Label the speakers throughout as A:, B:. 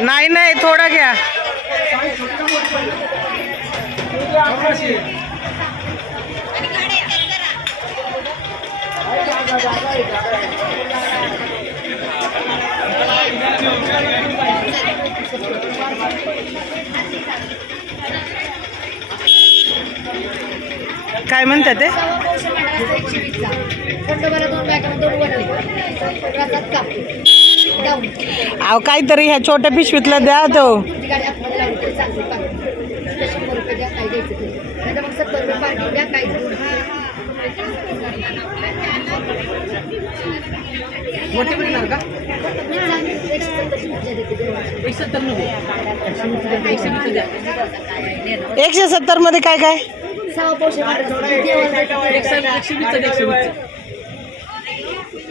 A: नाही नाही थोडं घ्या. काय म्हणतात ते?
B: खंडोबाला दोन बॅगांना दोन
A: अहो काहीतरी ह्या छोट्या पिशवीतला द्या तो. एकशे सत्तरमध्ये काय काय?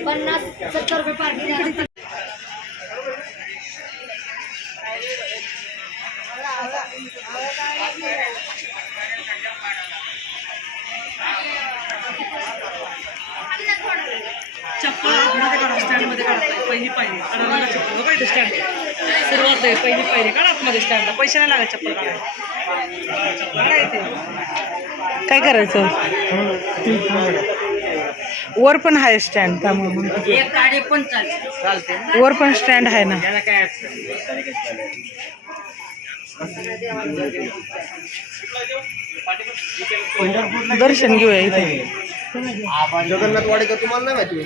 B: पन्नास सत्तर रुपये
C: पहिली पायरी काढायला चप्पल बघा इथे स्टँड सुरुवात आहे पहिली पायरी काढा आतमध्ये स्टँडला पैसे नाही लागत चप्पल काढा इथे.
A: काय करायचं? वर पण आहे स्टँड त्यामुळे म्हणतो.
C: एक गाडी पण चालते चालते
A: वर पण स्टँड आहे ना.
C: काय
A: दर्शन घेऊया इथे.
D: जगन्नाथ वाडे का तुम्हाला नाही माहिती?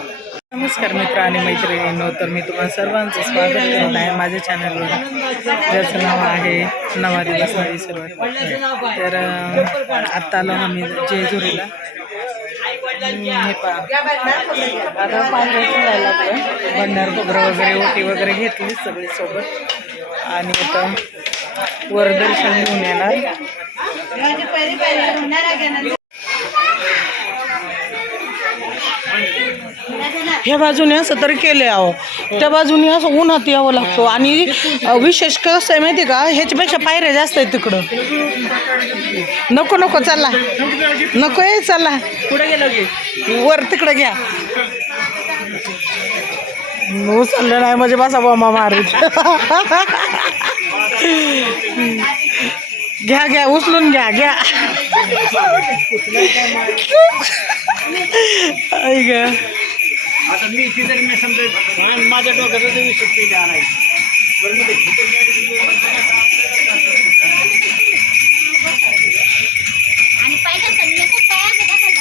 A: नमस्कार मित्र आणि मैत्रिणींनो तर मी तुम्हाला सर्वांचं स्वागत करत आहे माझ्या चॅनलवर ज्याचं नाव आहे नवा दिवस नवी सर्वात तर आत्ता आलो आम्ही जेजुरीला. हे पहा. आता पांढऱ्याचं जायला लागलं भंडार खोबरं वगैरे ओटी वगैरे घेतली सगळी सोबत. आणि आता वरदर्शन घेऊन येणार. ह्या बाजूने असं तर केले अहो. त्या बाजूने असं उन्हात यावं लागतो. आणि विशेष कसं आहे माहिती आहे का? ह्याच्यापेक्षा पायऱ्या जास्त आहेत तिकडं. नको नको चला. नको आहे चला.
C: कुठे गेलो की
A: वर तिकडं घ्या. उचललं नाही म्हणजे बसा बॉम्बा मारीत घ्या घ्या उचलून घ्या घ्या. ऐक
C: आता मी इथे जर मी समजा माझ्या डोक्यात जर विषय केले आलाय
B: आणि पाहिजे तयार मग दुसरं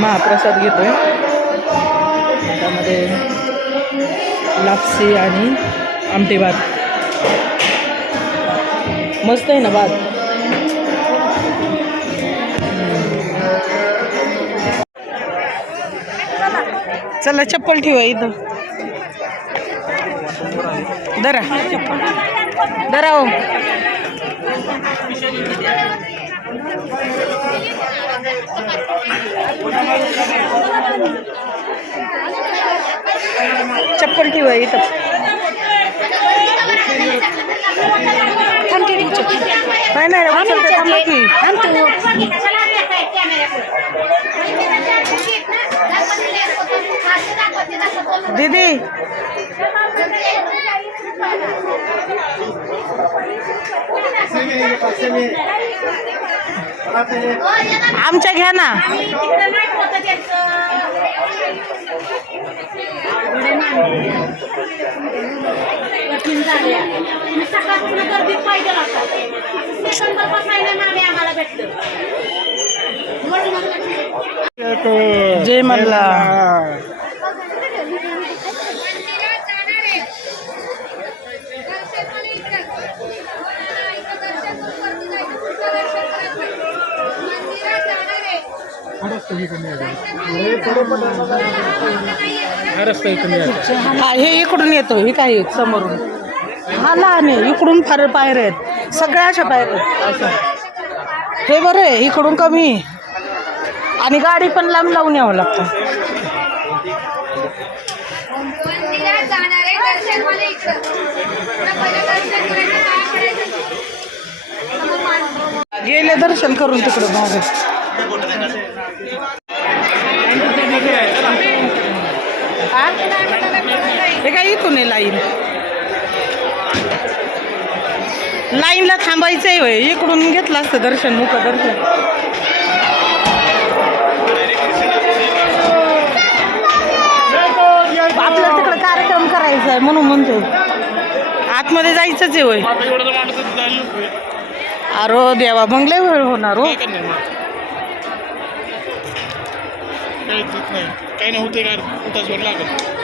A: महाप्रसाद घेतोय. त्यामध्ये लापसी आणि आमटी भात. मस्त आहे ना भात? चला चप्पल ठेवा इथं दरा दरा हो चप्पल ठेवा इथं थांब नाही नाही उचलते दीदी। आमच्या घ्या ना.
E: बुकिंग झाले तुम्ही सकाळपासून गर्दीत पाहिजे आता सेकंदर बसायला नाही आम्हाला भेटलं
A: जय मल्ला. हा हे इकडून येतो हे काय समोरून. हा लहान आहे. इकडून फार पायऱ्या आहेत. सगळ्या अशा पायऱ्या आहेत. हे बरं आहे इकडून कमी. आहे. आणि गाडी पण लांब लावून यावं लागतं.
B: मंदिरात जाणारे दर्शन मला इकडं तुला पहिलं दर्शन करायचं काय करायचं
A: गेले दर्शन करून तिकडं बाहेर. हा? हे काय इथून आहे लाईन? लाईनला थांबायचंय होय. इकडून घेतलं असतं दर्शन मुख दर्शन आपल्याला तिकडे कार्यक्रम करायचा आहे म्हणून म्हणतो. आतमध्ये जायचंच आहे होय. अरे देवा मग लय वेळ होणार हो.
F: काही नाही होते काय कुठं जोड लागत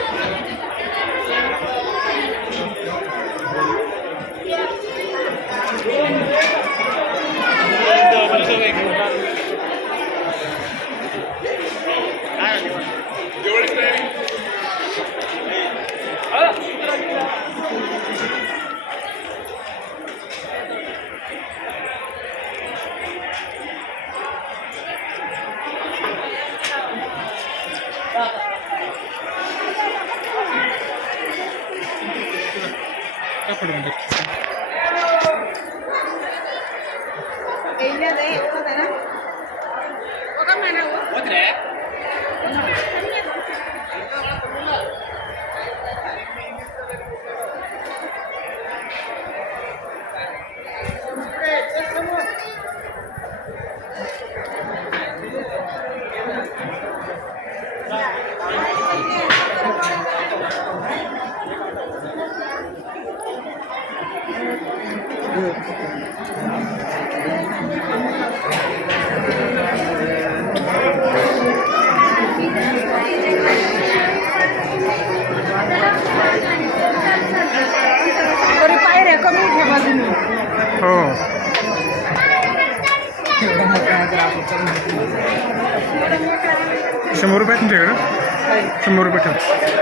A: तरी पायऱ्या कमी घ्या बाजूने
F: हो शंभर रुपये आहे तुमच्याकडं शंभर रुपये ठेव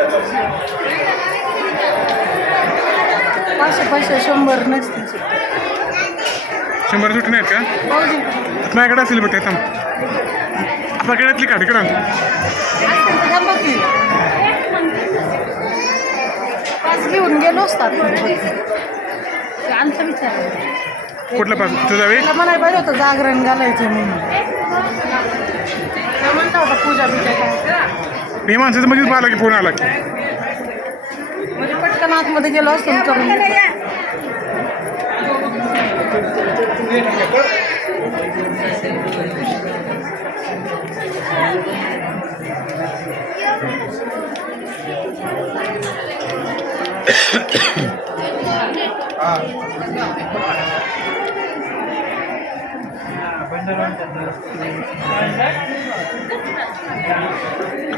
A: पाचशे पाचशे शंभर नसतील
F: शंभर सुट नाहीत का? माझ्याकडे असेल बघ थांब. आपल्याकडे काढ इकडं.
A: पाच घेऊन गेलो असतात. आमचा विचार.
F: कुठलं पास तुझा वेळ
A: म्हणाय पाहिजे होतं जागरण घालायचं म्हणून. म्हणता होता पूजा बिजा काय
F: मी माणसाचं मध्येच पाहिला की फ़ोन आला की
A: म्हणजे पटकन आतमध्ये गेलो असतो करून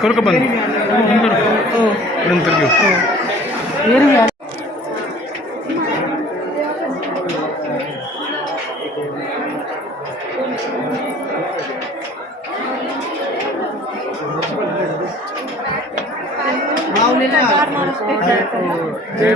F: करू का बंद?
A: हो.
F: नंतर घेऊ.
A: जय जय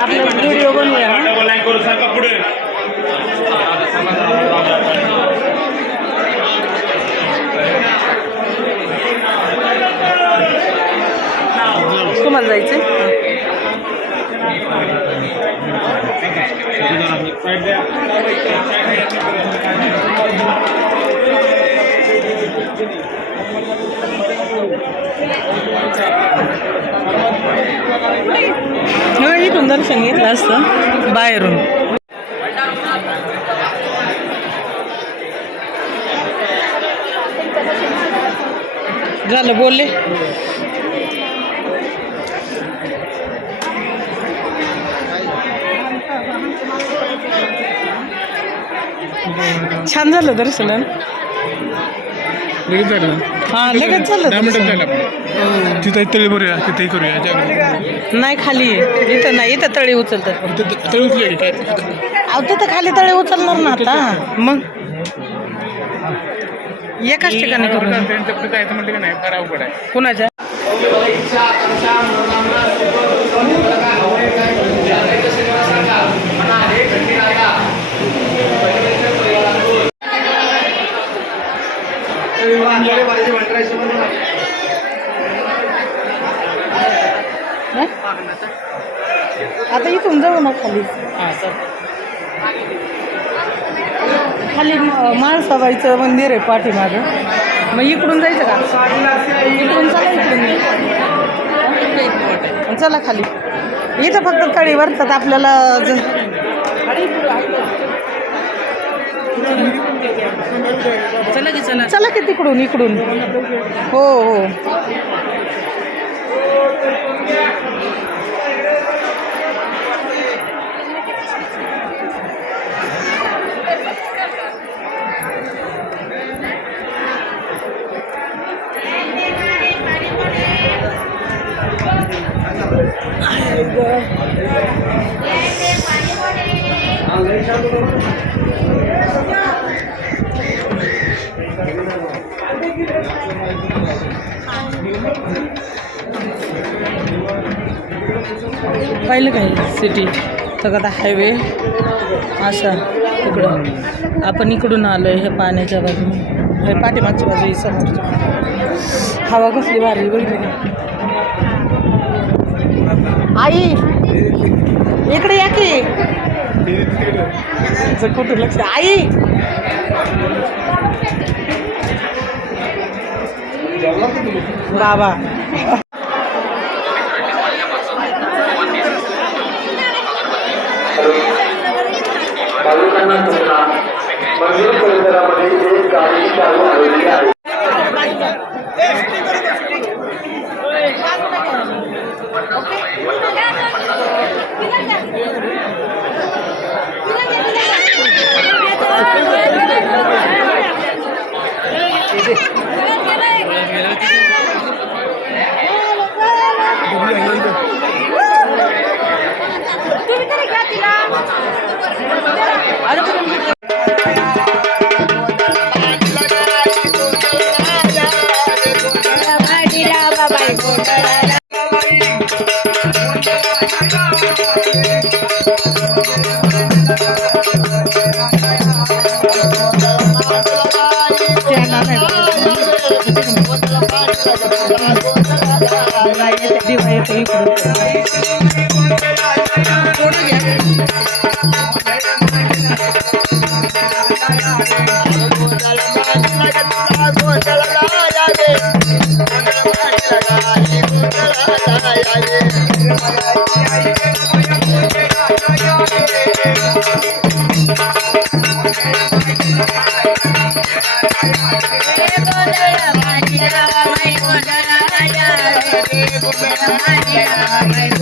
A: मल्ला आपला व्हिडिओ बनवूया ना? तुम्हाला जायचं दर्शन घेतलं असतं बाहेरून. झालं बोलले. छान झालं दर्शन
F: झालं.
A: हा लगेच झालं
F: दहा मिनिटात
A: दर्शन.
F: झालं आपण. तिथं तळी भरूया तिथेही करूया जागृत
A: नाही खाली. आहे. इथं नाही इथं तळी उचलतात.
F: तिथं तळी उचलूया की काय?
A: अहो तिथं खाली तळे उचलणार ना आता. मग? एकाच ठिकाणी करू
F: त्यांच्या पुढे जायचं म्हटलं की नाही फार अवघड आहे.
A: कुणाच्या हं? आता इथून जाऊ ना खाली. खाली माळसाबाईचं मंदिर आहे पाठीमागं. मग इकडून जायचं का? इकडून चला इकडून. चला खाली. इथं फक्त तळी वरतात आपल्याला चला की चला. चला की तिकडून इकडून. हो हो पाहिलं काय सिटी तर आता हायवे असा तिकडं. आपण इकडून आलो आहे हे पाण्याच्या बाजूने. हे पाठीमागच्या बाजू ही समोरच्या हवा कसली भारी बघितली आई! इकडे या की. कुठं लक्ष? आई! बाबा.
G: भाविकांना सूचना मंदिर परिसरामध्ये एक गाडी चालू ठेवली आहे
E: Thank you.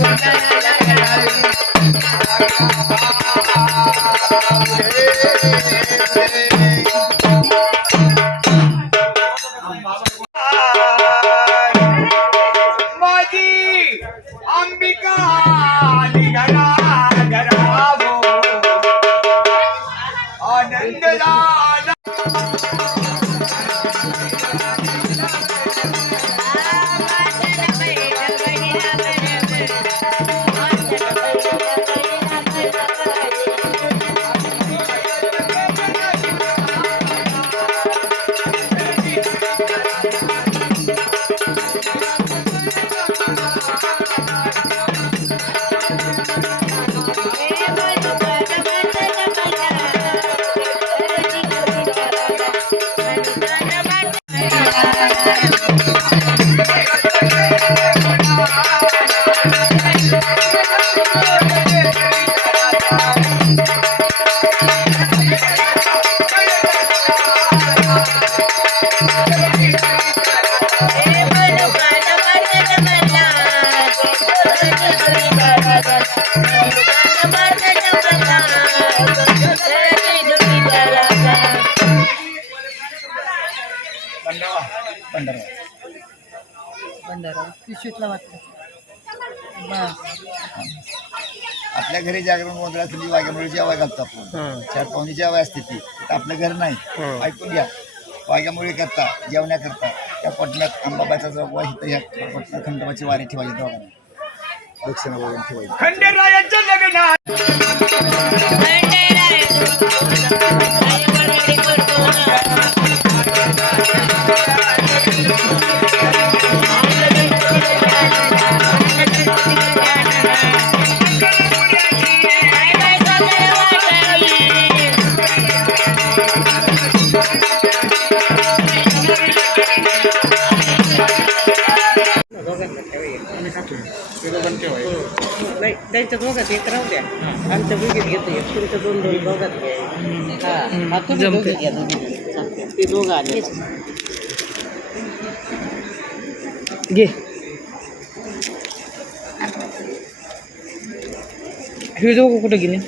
A: Yeah. Thank
H: you. घरी जागरण गोंधळ असली वाघ्यामुळे जेवाय घालतो आपण. चार पाहुणे जेवाय असते ती. आपलं घर नाही. ऐकून घ्या. वाघ्यामुळे करता जेवण्याकरता त्या पटण्यात अंबाबाईचा चौकवा इथं ह्या पटना खंडोबाची वारी ठेवायची दोघांना. दक्षिणा वळून ठेवायची
A: जमते.
C: ते दोघं आले
A: घे हे दोघं कुठं गेले